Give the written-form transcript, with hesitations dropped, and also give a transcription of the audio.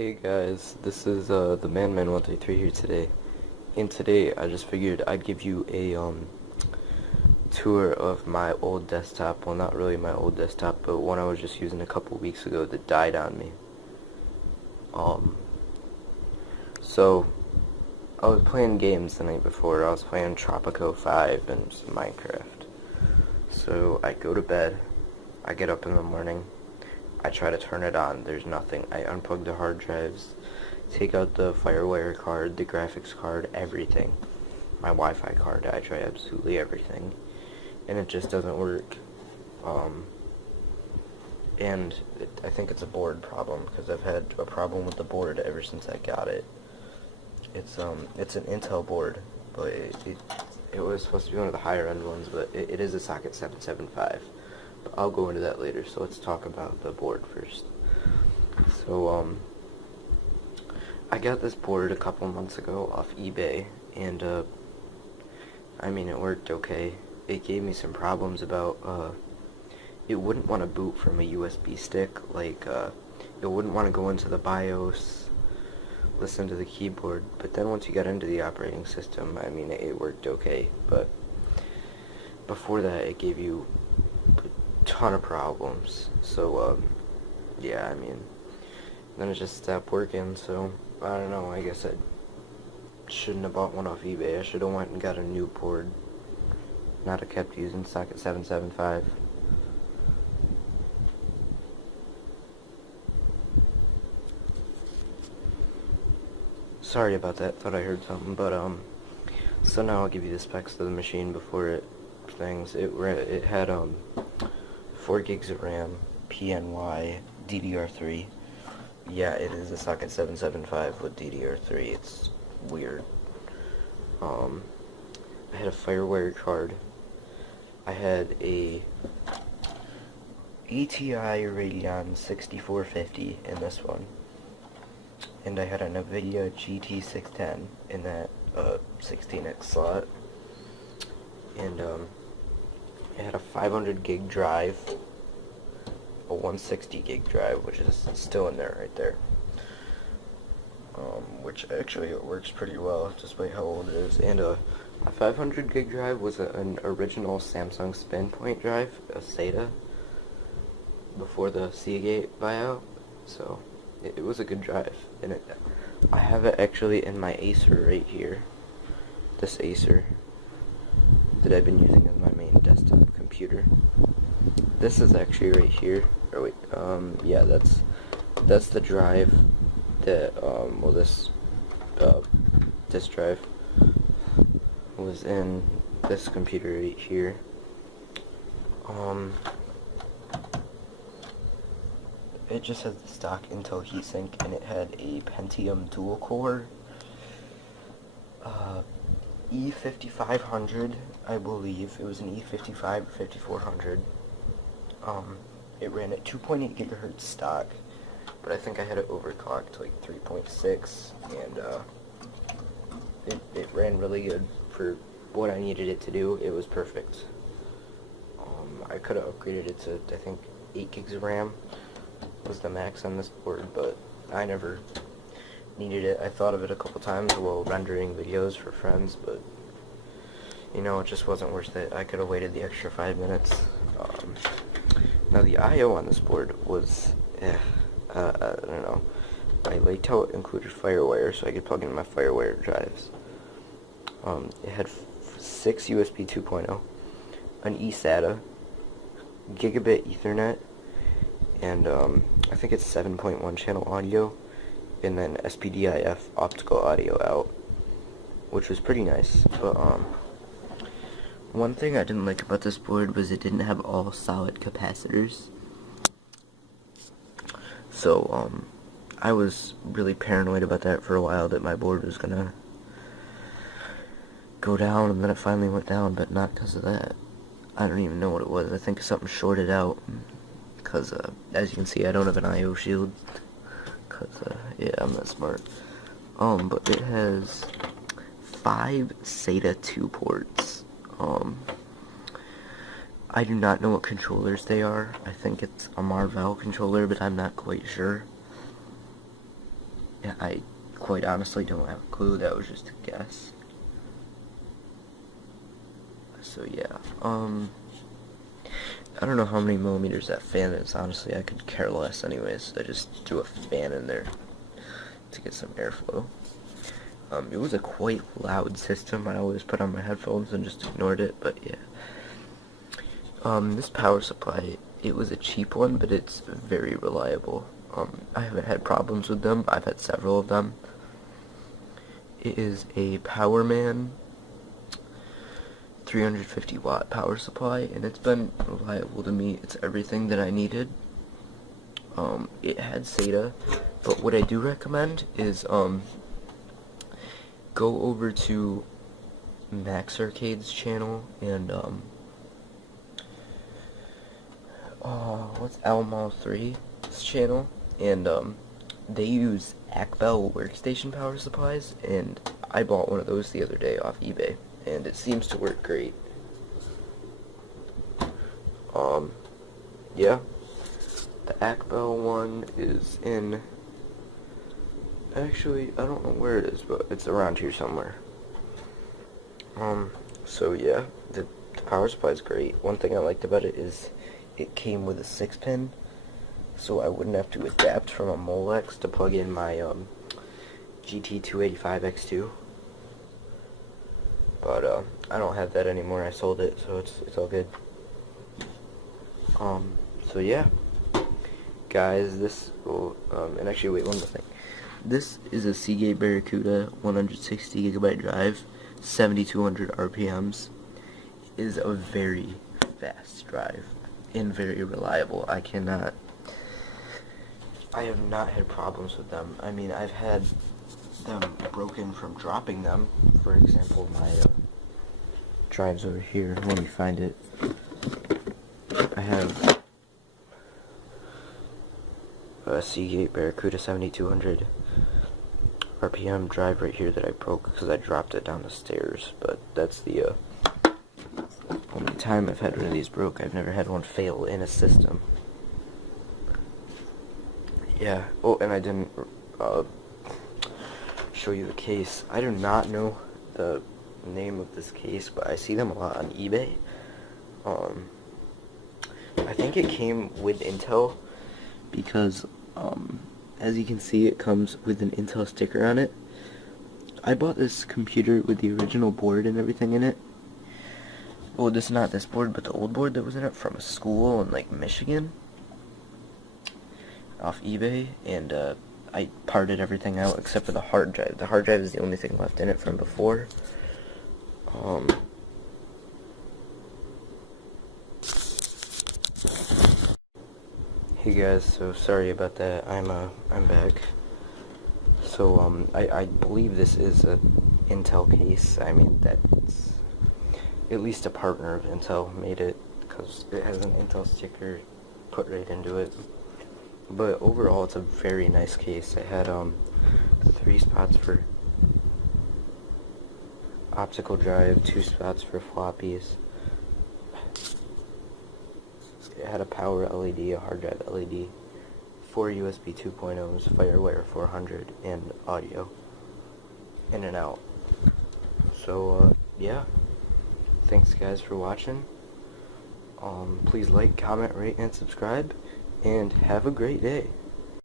Hey guys, this is the Man133 here today. And today I just figured I'd give you a tour of my old desktop. Well, not really my old desktop, but one I was just using a couple weeks ago that died on me. Um so I was playing games the night before. I was playing Tropico 5 and some Minecraft. So I go to bed, I get up in the morning, I try to turn it on, there's nothing. I unplug the hard drives, take out the FireWire card, the graphics card, everything. My Wi-Fi card, I try absolutely everything. And it just doesn't work. I think it's a board problem, because I've had a problem with the board ever since I got it. It's an Intel board, but it was supposed to be one of the higher end ones, but it is a socket 775. But I'll go into that later, so let's talk about the board first. So, I got this board a couple months ago off eBay, and, I mean, it worked okay. It gave me some problems about, it wouldn't want to boot from a USB stick, like, it wouldn't want to go into the BIOS, listen to the keyboard, but then once you got into the operating system, I mean, it worked okay, but before that, it gave you ton of problems. So yeah, I mean, then it just stopped working. So I don't know, I guess I shouldn't have bought one off eBay. I should have went and got a new board, not have kept using socket 775. Sorry about that, thought I heard something. But so now I'll give you the specs of the machine before it things. It had 4 gigs of RAM, PNY, DDR3. Yeah, it is a socket 775 with DDR3. It's weird. I had a FireWire card. I had a ATI Radeon 6450 in this one. And I had a NVIDIA GT610 in that 16X slot. And it had a 500 gig drive, a 160 gig drive, which is still in there right there. Which actually it works pretty well, despite how old it is. And my 500 gig drive was an original Samsung SpinPoint drive, a SATA, before the Seagate buyout. So it was a good drive, and I have it actually in my Acer right here. This Acer that I've been using as my main desktop computer. This is actually right here. Or wait, yeah, that's the drive that well, this drive was in this computer right here. It just has the stock Intel heatsink, and it had a Pentium dual core E5500, I believe. It was an E55 or 5400. It ran at 2.8 gigahertz stock, but I think I had it overclocked to like 3.6, and it ran really good for what I needed it to do. It was perfect. I could have upgraded it to, I think, 8 gigs of RAM was the max on this board, but I never needed it. I thought of it a couple times while rendering videos for friends, but you know, it just wasn't worth it. I could have waited the extra 5 minutes. Now the I/O on this board was, I don't know. My layout included FireWire, so I could plug in my FireWire drives. It had 6 USB 2.0, an eSATA, gigabit Ethernet, and I think it's 7.1 channel audio, and then SPDIF optical audio out, which was pretty nice. But one thing I didn't like about this board was it didn't have all solid capacitors. So I was really paranoid about that for a while, that my board was gonna go down, and then it finally went down, but not because of that. I don't even know what it was. I think something shorted out, because as you can see, I don't have an I/O shield, because yeah, I'm not smart. But it has 5 SATA 2 ports. I do not know what controllers they are. I think it's a Marvell controller, but I'm not quite sure. I quite honestly don't have a clue. That was just a guess. So yeah, I don't know how many millimeters that fan is. Honestly, I could care less anyways. I just threw a fan in there to get some airflow. It was a quite loud system. I always put on my headphones and just ignored it, but yeah. This power supply, it was a cheap one, but it's very reliable. I haven't had problems with them. I've had several of them. It is a Powerman 350 watt power supply, and it's been reliable to me. It's everything that I needed. It had SATA, but what I do recommend is go over to Max Arcade's channel and what's Elmo 3's channel, and they use Acbel workstation power supplies, and I bought one of those the other day off eBay, and it seems to work great. Yeah, the Acbel one is in, actually, I don't know where it is, but it's around here somewhere. So yeah, the power supply is great. One thing I liked about it is it came with a 6-pin, so I wouldn't have to adapt from a Molex to plug in my GT285X2. But I don't have that anymore. I sold it, so it's all good. So yeah, guys, this will, and actually wait, one more thing. This is a Seagate Barracuda 160 gigabyte drive, 7200 RPMs. It is a very fast drive and very reliable. I have not had problems with them. I mean, I've had them broken from dropping them. For example, my drives over here. Let me find it. I have a Seagate Barracuda 7200 RPM drive right here that I broke because I dropped it down the stairs. But that's the only time I've had one of these broke. I've never had one fail in a system. Yeah. Oh, and I didn't show you the case. I do not know the name of this case, but I see them a lot on eBay. I think it came with Intel because, as you can see, it comes with an Intel sticker on it. I bought this computer with the original board and everything in it. Well, this not this board, but the old board that was in it from a school in, like, Michigan, off eBay, and I parted everything out except for the hard drive. The hard drive is the only thing left in it from before. Hey guys, so sorry about that. I'm back. So I believe this is a Intel case. I mean, that's at least a partner of Intel made it because it has an Intel sticker put right into it. But overall, it's a very nice case. It had 3 spots for optical drive, 2 spots for floppies. It had a power LED, a hard drive LED, 4 USB 2.0s, FireWire 400, and audio in and out. So yeah, thanks guys for watching. Please like, comment, rate, and subscribe, and have a great day.